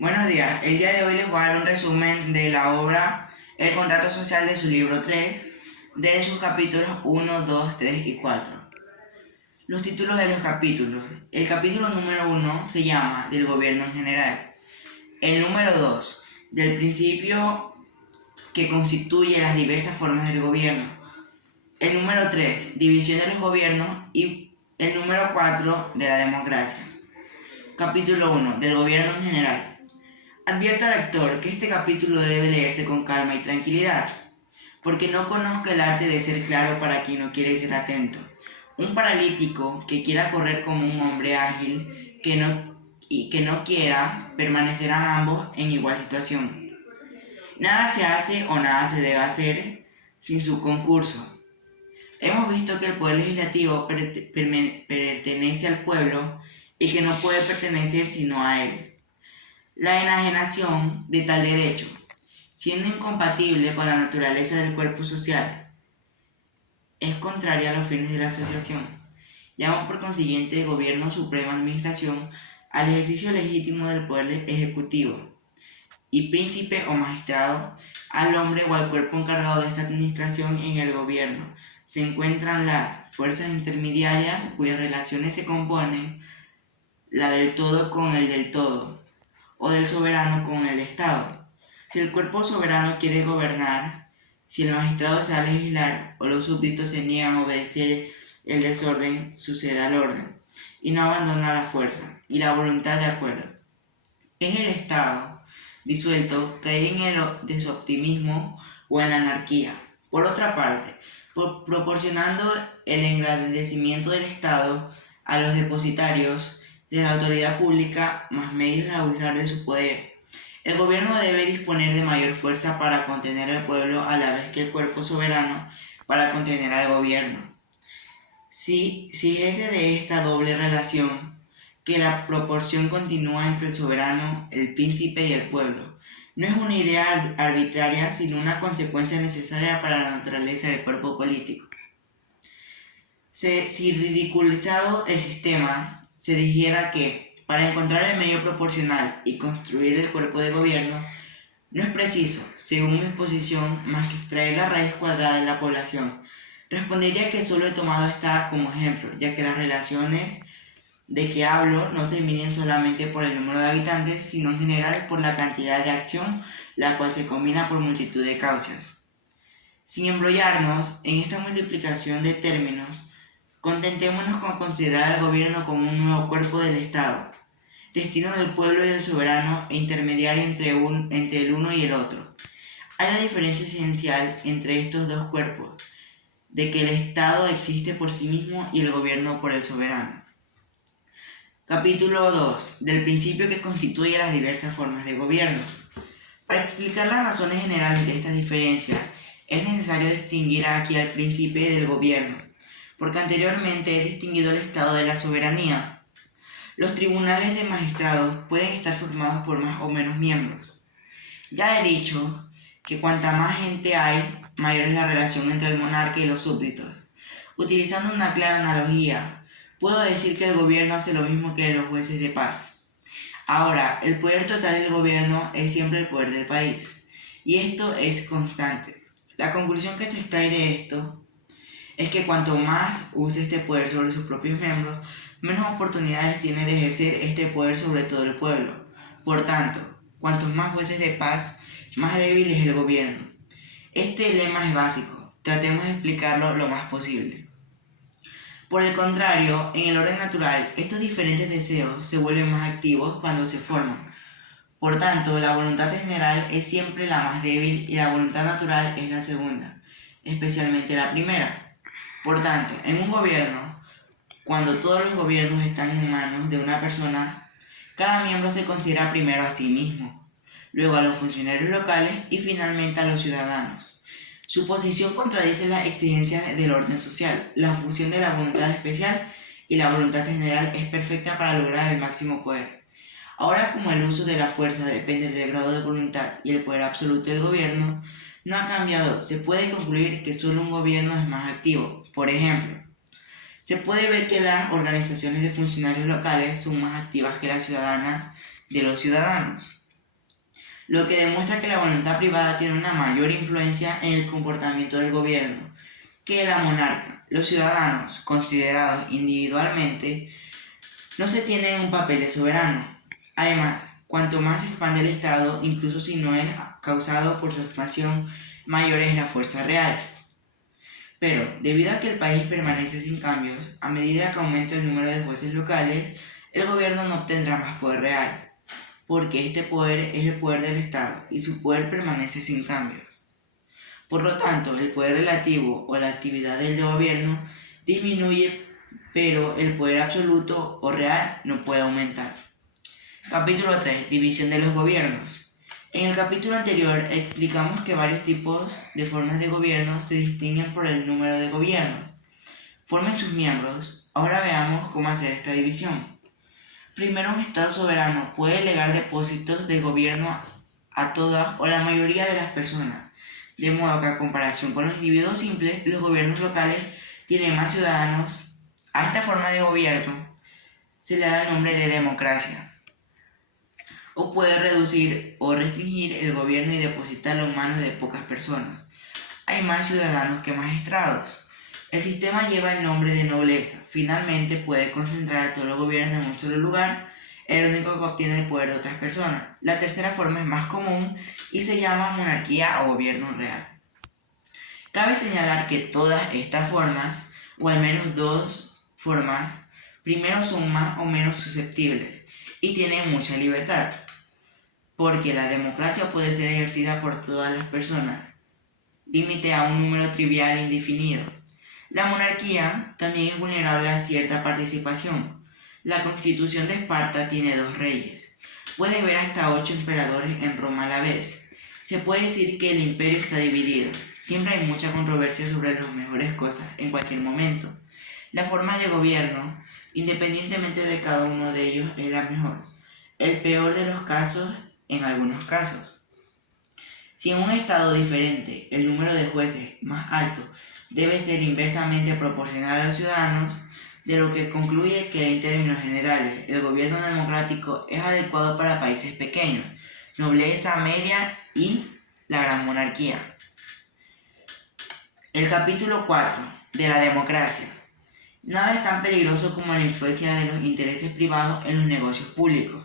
Buenos días, el día de hoy les voy a dar un resumen de la obra El contrato social de su libro 3, de sus capítulos 1, 2, 3 y 4. Los títulos de los capítulos. El capítulo número 1 se llama Del gobierno en general. El número 2, del principio que constituye las diversas formas del gobierno. El número 3, división de los gobiernos, y el número 4, de la democracia. Capítulo 1, del gobierno en general. Advierto al lector que este capítulo debe leerse con calma y tranquilidad, porque no conozco el arte de ser claro para quien no quiere ser atento. Un paralítico que quiera correr como un hombre ágil que no quiera, permanecerán ambos en igual situación. Nada se hace o nada se debe hacer sin su concurso. Hemos visto que el poder legislativo pertenece al pueblo y que no puede pertenecer sino a él. La enajenación de tal derecho, siendo incompatible con la naturaleza del cuerpo social, es contraria a los fines de la asociación. Llama por consiguiente gobierno, suprema administración, al ejercicio legítimo del poder ejecutivo, y príncipe o magistrado, al hombre o al cuerpo encargado de esta administración. En el gobierno se encuentran las fuerzas intermediarias cuyas relaciones se componen, la del todo con el del todo, o del soberano con el Estado. Si el cuerpo soberano quiere gobernar, si el magistrado desea legislar o los súbditos se niegan a obedecer, el desorden sucede al orden y no abandona la fuerza y la voluntad de acuerdo. Es el Estado disuelto cae en el desoptimismo o en la anarquía. Por otra parte, proporcionando el engrandecimiento del Estado a los depositarios de la autoridad pública más medios de abusar de su poder, el gobierno debe disponer de mayor fuerza para contener al pueblo, a la vez que el cuerpo soberano para contener al gobierno. Si es de esta doble relación que la proporción continúa entre el soberano, el príncipe y el pueblo. No es una idea arbitraria, sino una consecuencia necesaria para la naturaleza del cuerpo político. Si ridiculizado el sistema, se dijera que, para encontrar el medio proporcional y construir el cuerpo de gobierno, no es preciso, según mi posición, más que extraer la raíz cuadrada de la población. Respondería que solo he tomado esta como ejemplo, ya que las relaciones de que hablo no se miden solamente por el número de habitantes, sino en general por la cantidad de acción, la cual se combina por multitud de causas. Sin embrollarnos en esta multiplicación de términos, contentémonos con considerar al gobierno como un nuevo cuerpo del Estado, destino del pueblo y del soberano e intermediario entre el uno y el otro. Hay una diferencia esencial entre estos dos cuerpos, de que el Estado existe por sí mismo y el gobierno por el soberano. Capítulo 2. Del principio que constituye las diversas formas de gobierno. Para explicar las razones generales de estas diferencias, es necesario distinguir aquí al príncipe del gobierno, porque anteriormente he distinguido el estado de la soberanía. Los tribunales de magistrados pueden estar formados por más o menos miembros. Ya he dicho que cuanta más gente hay, mayor es la relación entre el monarca y los súbditos. Utilizando una clara analogía, puedo decir que el gobierno hace lo mismo que los jueces de paz. Ahora, el poder total del gobierno es siempre el poder del país, y esto es constante. La conclusión que se extrae de esto es que cuanto más use este poder sobre sus propios miembros, menos oportunidades tiene de ejercer este poder sobre todo el pueblo. Por tanto, cuantos más jueces de paz, más débil es el gobierno. Este lema es básico, tratemos de explicarlo lo más posible. Por el contrario, en el orden natural, estos diferentes deseos se vuelven más activos cuando se forman. Por tanto, la voluntad general es siempre la más débil y la voluntad natural es la segunda, especialmente la primera. Por tanto, en un gobierno, cuando todos los gobiernos están en manos de una persona, cada miembro se considera primero a sí mismo, luego a los funcionarios locales y finalmente a los ciudadanos. Su posición contradice las exigencias del orden social. La función de la voluntad especial y la voluntad general es perfecta para lograr el máximo poder. Ahora, como el uso de la fuerza depende del grado de voluntad y el poder absoluto del gobierno no ha cambiado, se puede concluir que solo un gobierno es más activo. Por ejemplo, se puede ver que las organizaciones de funcionarios locales son más activas que las ciudadanas de los ciudadanos. lo que demuestra que la voluntad privada tiene una mayor influencia en el comportamiento del gobierno que la monarca. Los ciudadanos, considerados individualmente, no se tienen un papel de soberano. Además, cuanto más se expande el Estado, incluso si no es causado por su expansión, mayor es la fuerza real. Pero, debido a que el país permanece sin cambios, a medida que aumenta el número de jueces locales, el gobierno no obtendrá más poder real, porque este poder es el poder del Estado y su poder permanece sin cambios. Por lo tanto, el poder relativo o la actividad del gobierno disminuye, pero el poder absoluto o real no puede aumentar. Capítulo 3. División de los gobiernos. En el capítulo anterior explicamos que varios tipos de formas de gobierno se distinguen por el número de gobiernos. Formen sus miembros. Ahora veamos cómo hacer esta división. Primero, un Estado soberano puede delegar depósitos de gobierno a todas o la mayoría de las personas, de modo que a comparación con los individuos simples, los gobiernos locales tienen más ciudadanos. A esta forma de gobierno se le da el nombre de democracia. O puede reducir o restringir el gobierno y depositarlo en manos de pocas personas. Hay más ciudadanos que magistrados. El sistema lleva el nombre de nobleza. Finalmente puede concentrar a todo el gobierno en un solo lugar, el único que obtiene el poder de otras personas. La tercera forma es más común y se llama monarquía o gobierno real. Cabe señalar que todas estas formas, o al menos dos formas, primero son más o menos susceptibles y tienen mucha libertad, porque la democracia puede ser ejercida por todas las personas, límite a un número trivial e indefinido. La monarquía también es vulnerable a cierta participación. La Constitución de Esparta tiene 2 reyes. Puede haber hasta 8 emperadores en Roma a la vez. Se puede decir que el imperio está dividido. Siempre hay mucha controversia sobre las mejores cosas en cualquier momento. La forma de gobierno, independientemente de cada uno de ellos, es la mejor. El peor de los casos, en algunos casos. Si en un estado diferente el número de jueces más alto debe ser inversamente proporcional a los ciudadanos, de lo que concluye que en términos generales el gobierno democrático es adecuado para países pequeños, nobleza media y la gran monarquía. El capítulo 4 de la democracia. Nada es tan peligroso como la influencia de los intereses privados en los negocios públicos,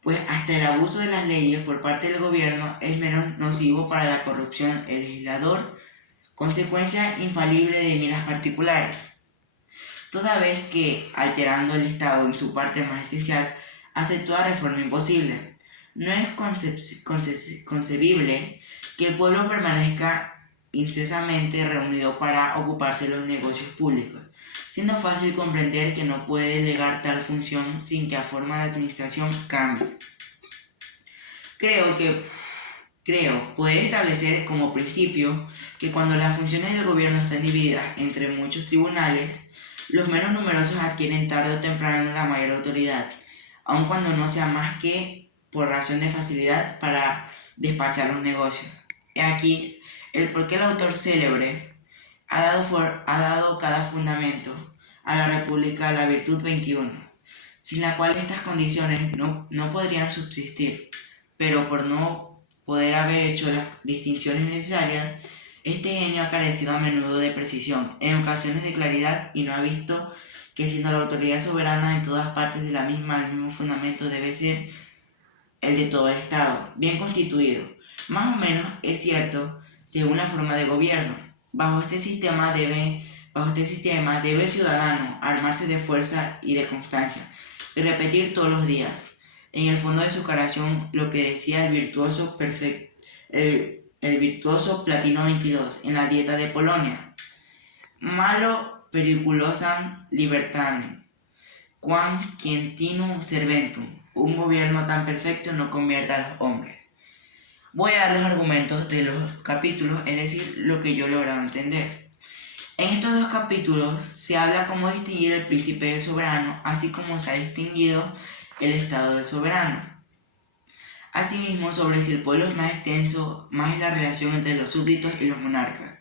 pues hasta el abuso de las leyes por parte del gobierno es menos nocivo para la corrupción del legislador, consecuencia infalible de miras particulares, toda vez que, alterando el Estado en su parte más esencial, hace toda reforma imposible. No es concebible que el pueblo permanezca incesantemente reunido para ocuparse de los negocios públicos, siendo fácil comprender que no puede delegar tal función sin que la forma de administración cambie. Creo poder establecer como principio que cuando las funciones del gobierno están divididas entre muchos tribunales, los menos numerosos adquieren tarde o temprano la mayor autoridad, aun cuando no sea más que por razón de facilidad para despachar los negocios. He aquí el por qué el autor célebre ha dado cada fundamento a la República la virtud 21, sin la cual estas condiciones no podrían subsistir, pero por no poder haber hecho las distinciones necesarias, este genio ha carecido a menudo de precisión, en ocasiones de claridad, y no ha visto que siendo la autoridad soberana en todas partes de la misma, el mismo fundamento debe ser el de todo el Estado, bien constituido. Más o menos es cierto, según la forma de gobierno. Bajo este sistema debe el ciudadano armarse de fuerza y de constancia, y repetir todos los días, en el fondo de su corazón, lo que decía el virtuoso Platino 22 en la Dieta de Polonia: malo periculosam libertatem, quam quietinum serventum. Un gobierno tan perfecto no convierte a los hombres. Voy a dar los argumentos de los capítulos, es decir, lo que yo he logrado entender. En estos 2 capítulos se habla cómo distinguir el príncipe del soberano, así como se ha distinguido el estado del soberano. Asimismo, sobre si el pueblo es más extenso, más es la relación entre los súbditos y los monarcas.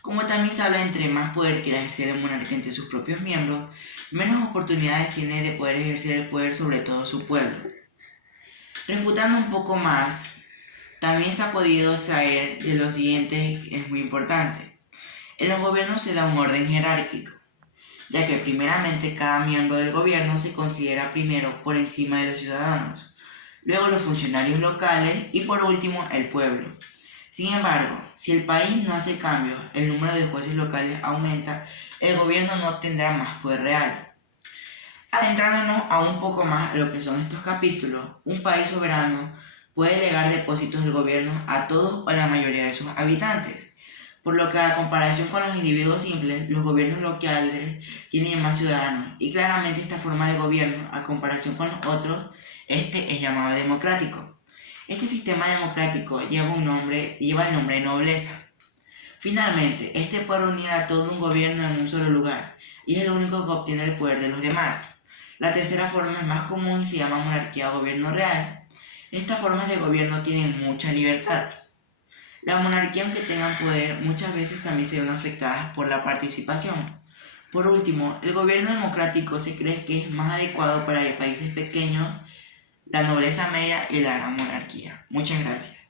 Como también se habla entre más poder quiera ejercer el monarca entre sus propios miembros, menos oportunidades tiene de poder ejercer el poder sobre todo su pueblo. Refutando un poco más También se ha podido extraer de lo siguiente, es muy importante. En los gobiernos se da un orden jerárquico, ya que primeramente cada miembro del gobierno se considera primero por encima de los ciudadanos, luego los funcionarios locales y por último el pueblo. Sin embargo, si el país no hace cambios, el número de jueces locales aumenta, el gobierno no obtendrá más poder real. Adentrándonos a un poco más a lo que son estos capítulos, un país soberano puede delegar depósitos del gobierno a todos o a la mayoría de sus habitantes, por lo que a comparación con los individuos simples, los gobiernos locales tienen más ciudadanos y claramente esta forma de gobierno, a comparación con los otros, este es llamado democrático. Este sistema democrático lleva el nombre de nobleza. Finalmente, este puede reunir a todo un gobierno en un solo lugar y es el único que obtiene el poder de los demás. La tercera forma es más común y se llama monarquía o gobierno real. Estas formas de gobierno tienen mucha libertad. La monarquía, aunque tengan poder, muchas veces también se ven afectadas por la participación. Por último, el gobierno democrático se cree que es más adecuado para países pequeños, la nobleza media y la gran monarquía. Muchas gracias.